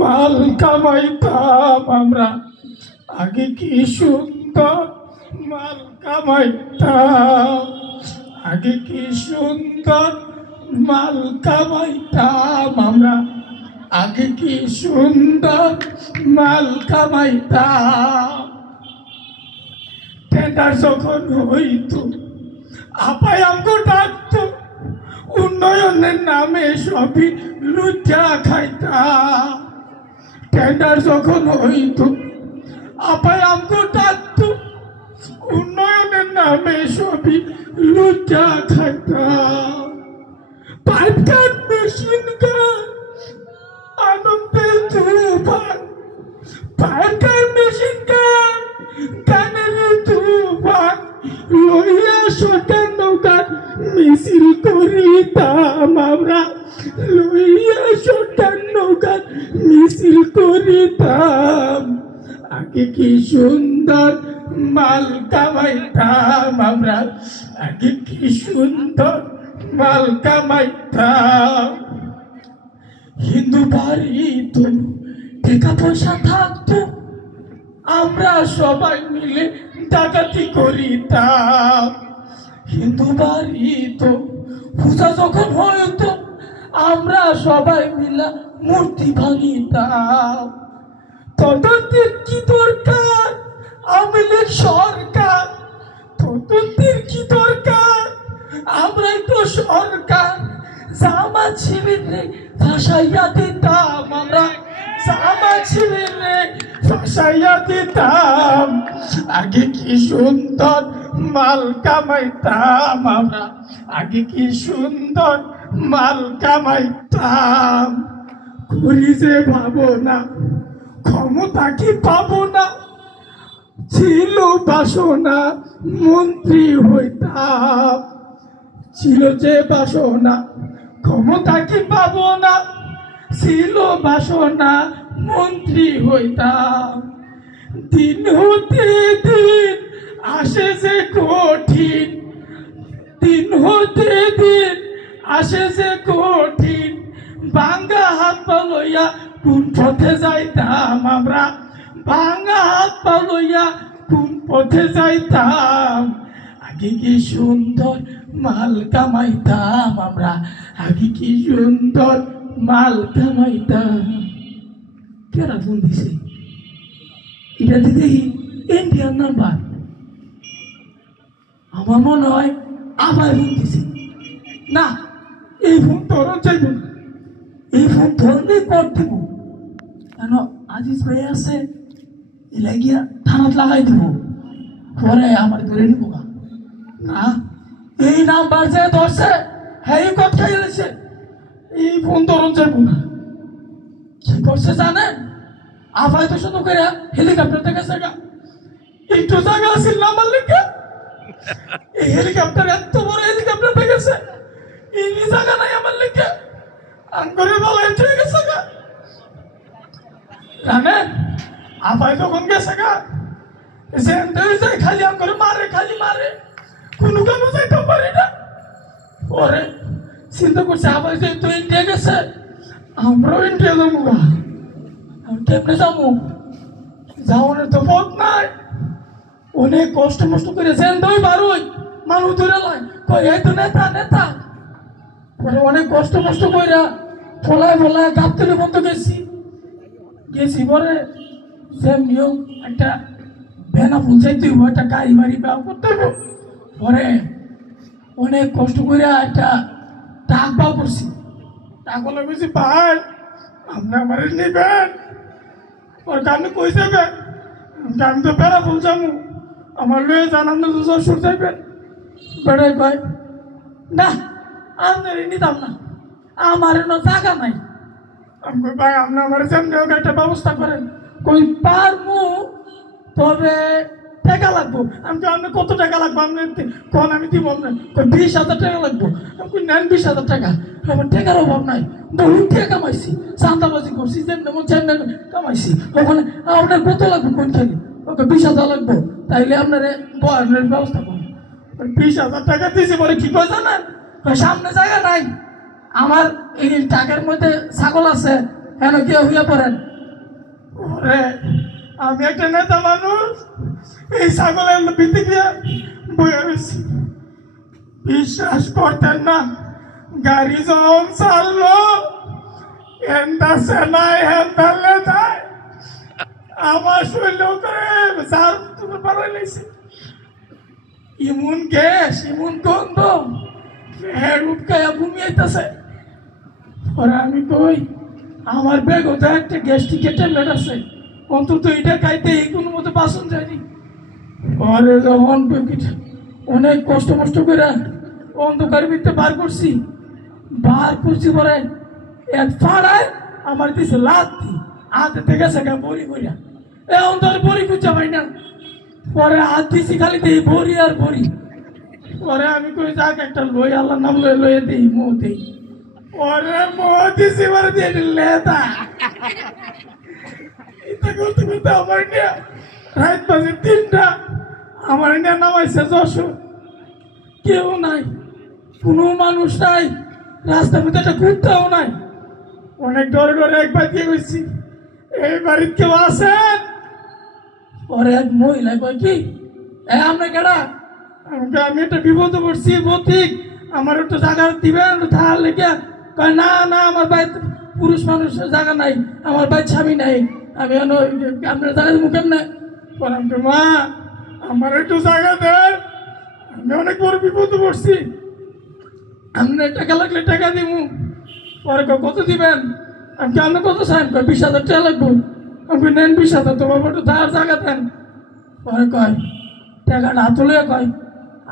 মাল কামাইতাম আমরা, আগে কি সুন্দর মাল কামাইতাম, আগে কি সুন্দর মাল কামাইতাম আমরা, আগে কি সুন্দর মাল কামাইতাম। টেন্ডার যখন হইতো আপাই আমাকে ডাকতো, উন্নয়নের নামে সবই লুচা খাইতাম। টেন্ডার যখন হইতো আপাই আমাকে ডাকতো, উন্নয়নের নামে সবই লুচা খাইতাম। পাইপ কাট মেশিন কাট আনন্দের তুফান, পাইপ কাট মেশিন কাট কানের তুফান, লইয়া সরকার নৌকা মিছিল করিতাম আমরা, লইয়া সরকার নৌকা মিছিল করিতাম। আগে কি সুন্দর মাল কামাইতাম আমরা, আগে কি সুন্দর মাল কামাইতাম। হিন্দু বাড়ি তো টাকা পয়সা থাকতো, আমরা সবাই মিলে ডাকাতি করিতাম। হিন্দু বাড়ি তো পূজা যখন হইতো আমরা সবাই মিলে মূর্তি ভাঙিতাম। তদন্তের কি দরকার আওয়ামী লীগ সরকার, তদন্তের কি দরকার, আমরাই তো সরকার। জামাত শিবিরে ফাঁসাইয়া দিতাম আমরা, জামাত শিবিরে ফাঁসাইয়া দিতাম। আগে কি সুন্দর মাল কামাইতাম আমরা, আগে কি সুন্দর মাল কামাইতাম। করি যে ভাবো না ক্ষমতা কি পাবো না, ছিল বাসনা মন্ত্রী হইতাম। ছিল যে বাসনা ক্ষমতা কি পাবো না, ছিল বাসনা মন্ত্রী হইতাম। দিন হতে দিন আসে যে কঠিন, দিন হতে দিন আসে যে কঠিন, ভাঙ্গা হাত পা লইয়া কোন পথে যাইতাম আমরা, ভাঙ্গা হাত পা লইয়া কোন পথে যাইতাম। আগে কি সুন্দর মাল কামাইতাম আমরা, আগে কি সুন্দর মাল কামাইতাম। কেরা ফোন দিছে? এটা দেখি ইন্ডিয়ান নাম্বার, আমার মনে হয় আবার ফোন দিছে। না, এই ফোন ধরন চাইব না, এই ফোন ধরলেই কর দিব। কেন আজিজ ভাই আছে, এলাই গিয়া থানাত লাগাই দিব, পরে আমার ধরে নিব না। এই নাম্বার যে ধরছে হ্যাঁ কত খাই গেছে, এই ফোন ধরন চাইব না। কি করছে জানেন? আফাই তো শুধু করে হেলিকপ্টার থেকে গা, একটু জায়গা আছিল না আমার লিখে, এই হেলিকপ্টার এত বড় হেলিকপ্টার দেখেছে, এই জায়গা নাই আমার লিখে, আঙ্গরে বলাই ঠিক গেছে গা। জানেন আফাই যখন গেছে গা, যায় খালি আঙ্গরে মারে, খালি মারে, কোনো কামে যাইতে পারি না। পরে চিন্তা করছে আফাই যেহেতু ইন্ডিয়া গেছে, আমরাও ইন্ডিয়া যাবো গা। কেমনে যাবো? যাওয়ানোর তো পথ নাই। অনেক কষ্ট মষ্ট করে যেন দই বারোই মানুষ ধরে লাই কই এই তো নেতা নেতা। পরে অনেক কষ্ট মষ্ট কইরা ফলায় ফলায় গাবতলি বন্ধ গেছি পরে যেমনিও একটা ভেনা ফুল চাইতে হইব, একটা গাড়ি মারি ব্যবহার করতে হইব। পরে অনেক কষ্ট করে একটা টাক বা করছি, টাক বলে বলছি ভাই আপনি আমার নিবেন, ওর কারণে কই যাবেন, আমি তো বেড়া ফুল যাবো, আমার লয়ে যান আপনি তো যশোর যাইবেন। বেড়াই ভাই না আপনার নিতাম না, আমার এনে জায়গা নাই। আমি কই ভাই আপনি আমার যেমনি হোক একটা ব্যবস্থা করেন। কই পারবো, তবে টাকা লাগবো। আমি তো আপনি কত টাকা লাগবো আপনি কখন আমি দিব আপনার? 20,000 টাকা লাগবো। আমি নেন 20,000 টাকা, আমার টাকার অভাব নাই, বহুত টাকা কামাইছি, চাঁদাবাজি করছি, যেমন কামাইছি। ওখানে আপনার কত লাগবে কোন খেলি? ওকে 20,000 লাগবো, তাইলে আপনার বয়ানের ব্যবস্থা করুন। 20,000 টাকা দিয়েছি বলে কি কয় জানেন? সামনে জায়গা নাই, আমার এই টাকার মধ্যে ছাগল আছে, কেন কে হইয়া পড়েন ওরে আমি একটা নেতা মানুষ এই ছাগলের ভিতরে গিয়া বইয়া রয়েছি বিশ্বাস করতেন না গাড়ি যখন চাললো হেনটা সেনাই হেনটা লেটায় আমার শরীর করে চাল তুমি পাড়াই লাইছে ইমন গ্যাস ইমন গন্ধ হেড উঠকাইয়া ভূমি আইতাছে পরে আমি কই আমার ব্যাগ ওটা একটা গ্যাস্ট্রিকের ট্যাবলেট আছে অন্তত এটা খাইতে এই কোনো মতো বাসন যায়নি পরে যখন অনেক কষ্ট মষ্ট করে অন্ধকার ভিতরে বার করছি পরে এক ফাড়ায় আমার দিছে লাথি হাতে থেকে গেছে বড়ি করিয়া এখন তো আর বড়ি খুঁজা পাই না পরে হাত দিছি খালি দিই বড়ি আর বড়ি পরে আমি কই যাক একটা লই আল্লাহ নাম লয়ে দিই মো দিই পরে মো দিছি পরে দিয়ে লেতা এটা করতে করতে আমার নিয়ে রাত বাজে 3টা আমার নিয়ে নামাইছে যশোর কেউ নাই কোনো মানুষ নাই রাস্তার মধ্যে একটা কুত্তাও নাই অনেক ডরে ডরে একবার দিয়ে গেছি এই বাড়ির কেউ আছেন পরে এক মহিলা কয় কি আমরা কেডা আমি একটা বিপদ করছি বতিক আমার একটু জায়গা দিবেন থাকার লেগে কয় না না আমার ভাই পুরুষ মানুষের জায়গা নাই আমার ভাই স্বামী নাই আমি আপনার জায়গা দেবো কেমনে পরে আমি মা আমার একটু জায়গা দেন আমি অনেক বড় বিপদ করছি আপনার টাকা লাগলে টাকা দিব পরে কত দিবেন আমি আপনি কত চান 20,000 টাকা লাগবো আমি নেন 20,000 তোমার একটু ধার জায়গা দেন পরে কয় টাকাটা হাতলে কয়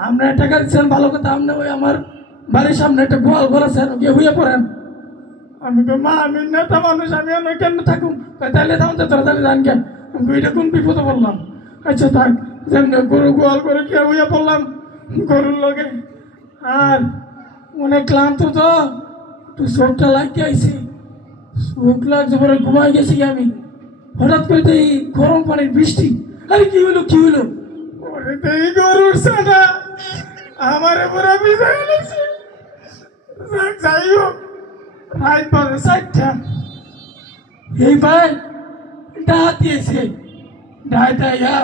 আপনার টাকা দিচ্ছেন ভালো কথা আপনি ওই আমার বাড়ির সামনে একটা গোয়াল ঘর আছে গিয়ে হইয়া পড়েন আমি মা আমি নেতা মানুষ আমি অনেক কেন থাকুন তাহলে দাম তোরা তাহলে জান কেন আমি এটা কোন বিপদে বললাম আচ্ছা থাক যেমনি গরু গোয়াল করে কে হইয়া পড়লাম গরুর লগে আর অনেক ক্লান্ত তো একটু চোখটা লাগিয়ে আইছি চোখ লাগছে পরে ঘুমাই গেছি আমি হঠাৎ করে তো এই গরম পানির বৃষ্টি আরে কি হইলো ওরে তো এই গরুর সাদা আমারে পুরা ভিজে গেছে যাই হোক রাত বাজে 4টা এই ভাই ডাক দিয়েছে ডাইটা ইয়া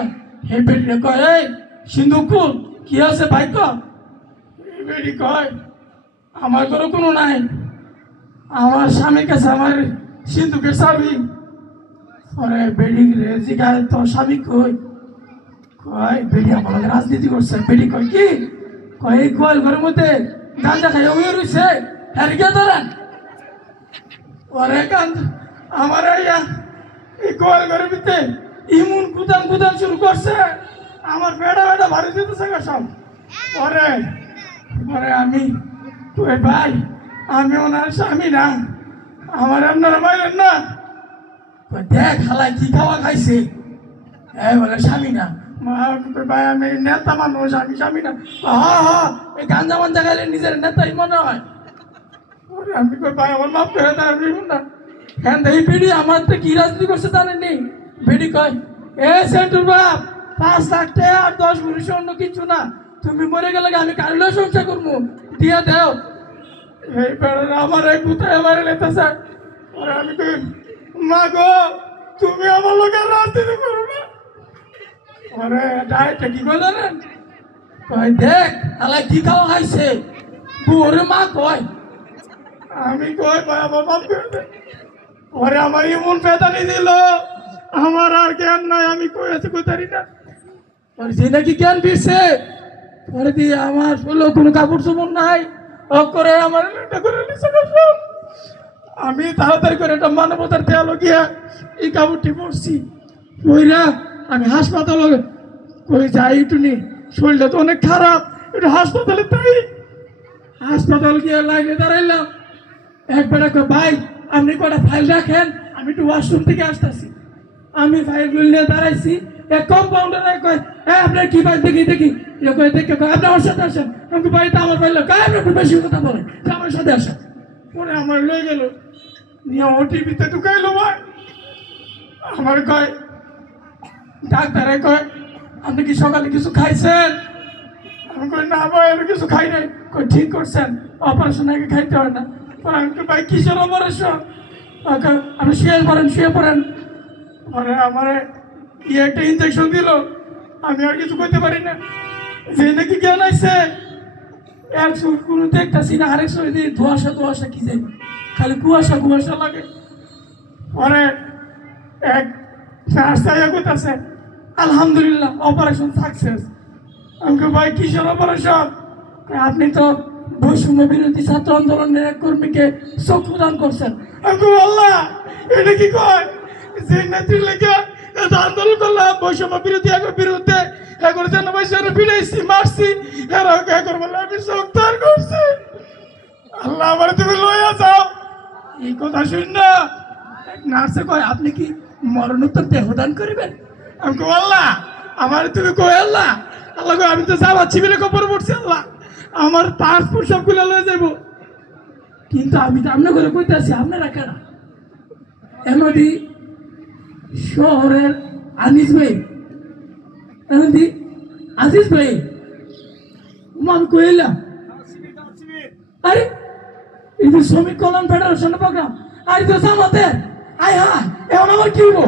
হে বেটি কয় এই সিন্ধুকুল কি আছে ভাই এই বেটি কয় আমার ঘরে কোনো নাই আমার স্বামীর কাছে আমার সিন্ধুকের চাবি পরে বেডি রেজি গায়ে তোর স্বামী কই বেডি আমার রাজনীতি করছে বেডি কয় কি কয় এই গোয়াল ঘরের মধ্যে গাঁজা খাই হয়ে রয়েছে হ্যাঁ গিয়ে ধরেন পরে আমার এই গোয়াল ঘরের ভিতরে ইমুন গুদান শুরু করছে আমার বেড়া ভারী যেতেছে সব পরে পরে আমি তুই ভাই আমি ওনার স্বামী না আমার আপনারা মাইলেন না দেখ হালাই কি খাওয়া খাইছে বলে স্বামী না ভাই আমি নেতা মানুষ আমি স্বামী না এই গাঞ্জা মাঞ্জা খাইলে নিজের নেতাই মনে হয় আমি ভাই আমার মাপ করে না হ্যাঁ এই বেড়ি আমার তো কি রাজনীতি করছে জানেননি বেড়ি কয় সেন্টুর বাপ 5 লাখ টাকা আর 10 ভরি অন্য কিছু না তুমি মরে গেলে আমি কারণে সংসার করবো দিয়া দেও এই বেড়া আমার এক কোথায় আমার লেতা স্যার আমি কই মা গো তুমি আমার লোকের রাজনীতি করো না আরে ডাইটা কি কয় জানেন কয় দেখ আলা কি খাওয়া খাইছে বুড়ে মা কয় আমি কই ভাই আমার বাপ করে ওরে আমার এমন পেতানি দিল আমার আর জ্ঞান নাই আমি কই আছে কোথারি না আর যে নাকি জ্ঞান দিছে পরে দিয়ে আমার হলো কোনো কাপড় চোপড় নাই ও করে আমার এটা করে নিছে আমি তাড়াতাড়ি করে একটা মানবতার দেয়ালো গিয়া এই কাপড়টি পরছি ওইরা আমি হাসপাতালে কই যাই একটুনি শরীরটা তো অনেক খারাপ একটু হাসপাতালে তাই হাসপাতাল গিয়ে লাইনে দাঁড়াইলাম একবার ভাই আপনি কটা ফাইল রাখেন আমি একটু ওয়াশরুম থেকে আসতেছি আমি ফাইলগুলো নিয়ে দাঁড়াইছি এক কম্পাউন্ডার কয় আপনার কি ফাইল দেখি দেখে আপনি আমার সাথে আসেন আমাকে বাড়িতে আমার ফাইল আপনি একটু বেশি কথা বলেন আমার সাথে আসেন পরে আমার লয়ে গেল নিয়ে ওটিভিতে ঢুকাইলো ভাই আমার কয় ডাক্তারে কয় আপনি কি সকালে কিছু খাইছেন আমি কই না ভাই আমি কিছু খাই নাই কই ঠিক করছেন অপারেশন আগে খাইতে হয় না পরে আমি ভাই কিসের অপারেশন আপনি শুয়ে পড়েন পরে আমার একটা ইঞ্জেকশন দিল, আমি আর কিছু করতে পারি না। যে নাকি জ্ঞান আইছে এক সময় কোনো দেখতেছি না, আরেক সময় দিয়ে ধোয়াশা কি যাই, খালি কুয়াশা লাগে। পরে এক নার্স আইয়া করতেছে আলহামদুলিল্লাহ অপারেশন সাকসেস। আমাকে ভাই কিসের অপারেশন? আপনি তো বৈষম্য বিরোধী ছাত্র আন্দোলনের এক কর্মীকে চক্ষুদান করছেন। আমাকে আল্লাহ এটা কি কয়? যে নেত্রীর লেগে আন্দোলন করলাম বৈষম্য বিরোধী এর বিরুদ্ধে, এখন যেন বৈষম্য ফিরেছি মারছি, এরা বলে আমি চোখদান করছি। আল্লাহ আমার তুমি লইয়া যাও। এই কথা শুন না নার্সে কয় আপনি কি মরণোত্তর দেহদান করিবেন? আমি কো আল্লাহ আমার তুমি কই আল্লাহ, আল্লাহ কই আমি তো যাওয়াচ্ছি বলে কবর পড়ছি, আল্লাহ আমার পাসপোর্ট সব খুলে লয়ে যাব। কিন্তু আমি তো আপনার করে কইতেছি আপনারা কেনা এমনি শহরের আনিস ভাই এমনি আজিজ ভাই আমি কইলাম আরে এই যে শ্রমিক কল্যাণ ফেডারেশনের প্রোগ্রাম আর তো জামাতে আয় হ্যাঁ এখন আমার কি হবো?